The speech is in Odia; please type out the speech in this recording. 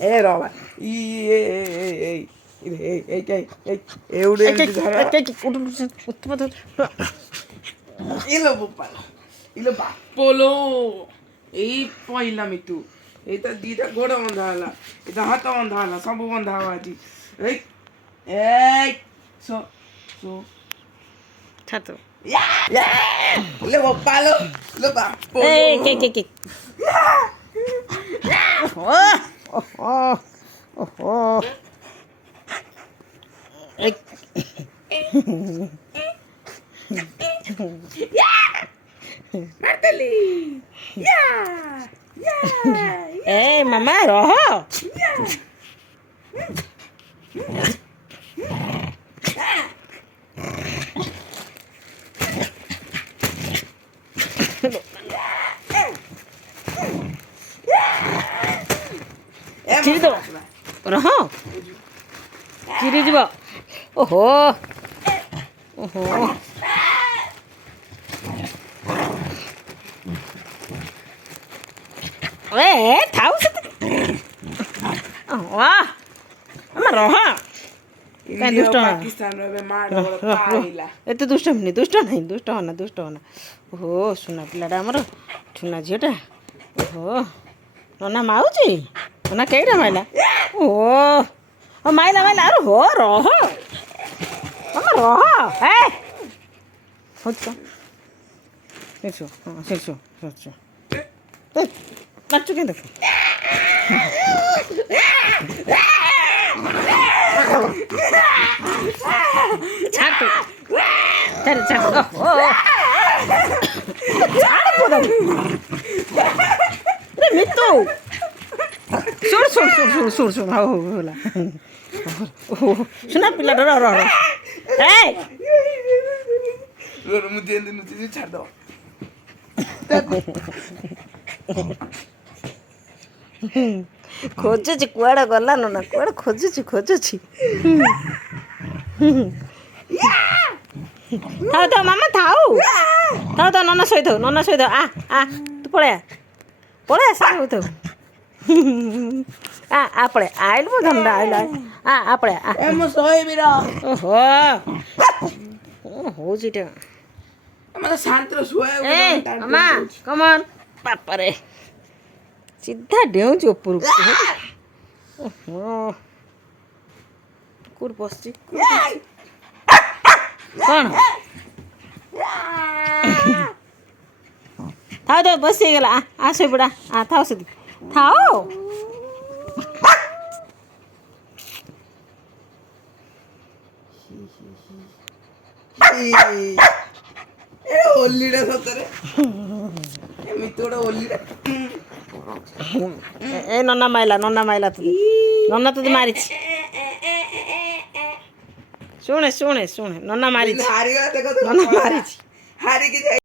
ଏ ରବା ଏଉଡେ ଇଲୋ ବୋପାଲ ଇଲୋ ବାପଲୋ ଏଇ ପଇଲା ମିଟୁ ଏଇ ତ ଦିଟା ଗୋଡ଼ ବନ୍ଧା ହେଲା ଏଇଟା ହାତ ବନ୍ଧା ହେଲା ସବୁ ବନ୍ଧା ହବ ଆଜି ଏଇ ଏଇ ସୋ ସୋ ଛାତ ଇଲୋ ବୋପାଲୋ ଇଲୋ ବାପଲୋ ଓହୋ ମାରତେଲି ଏ ମାମା ରହ ଚିରି ଦେବ ରହ ଚିରି ଯିବ ଓହୋ ଓହୋ ଏ ଥାଉ ସେତେ ରହ କାଇଁ ଦୁଷ୍ଟ ପାକିସ୍ତାନ ଏବେ ମାଡ଼ ପାଇଲା ଏତେ ଦୁଷ୍ଟ ହନି ଦୁଷ୍ଟ ନାହିଁ ଦୁଷ୍ଟ ହନା ଓହୋ ସୁନା ପିଲାଟା ଆମର ସୁନା ଝିଅଟା ଓହୋ ନନା ମାଉଚି ନନା କେଇଟା ମାଇଲା ଓ ମାଇଲା ଆରେ ହୋ ରହ ମାମା ରହ ଏ ହଉଛ ଶେଷ ନାଚୁ କେଁ ଦେଖ ଛାଟ ମିତୁ ଶୁଣ ହଉ ହେଲା ସୁନା ପିଲାଟା ରହ ମୁଁ ଦିଅନ୍ତି ଛାଡ଼ିଦେବ ଖୋଜୁଛି କୁଆଡ଼େ ଗଲା ନା କୁଆଡ଼େ ଖୋଜୁଛି ଥାଉ ମାମା ଥାଉ ନନା ଶୋଇଥାଉ ଆ ତୁ ପଳେଆ ସାଙ୍ଗ ହଉଥାଉ ପଳେଆ ଆଇଲୁ ମୋ ଧନ୍ଦା ଆଇଲା ପଳେଆ ମୁଁ ଶୋଇବି ର ଓହୋ ହଉଛି ଏଇଟା ମାନେ ଶାନ୍ତିରେ ଶୋଇବାକୁ ମାମା କମନ୍ ବାପାରେ ସିଧା ଡେଉଁଛି ଉପରକୁ କୋଉଠି ବସିଛି କ'ଣ ଥାଉ ବସି ହେଇଗଲା ଶୋଇପଡ଼ା ଥାଉ ସେଠି ଥାଉ ଓଲିଟା ସତରେ ଏମିତି ଗୋଟେ ଓଲିଟା ଏ ନନା ମାଇଲା ତତେ ମାରିଛି ଶୁଣେ ନନା ମାରିଛି ହାରିଗଲା ଦେଖ ମାରିଛି ହାରିକି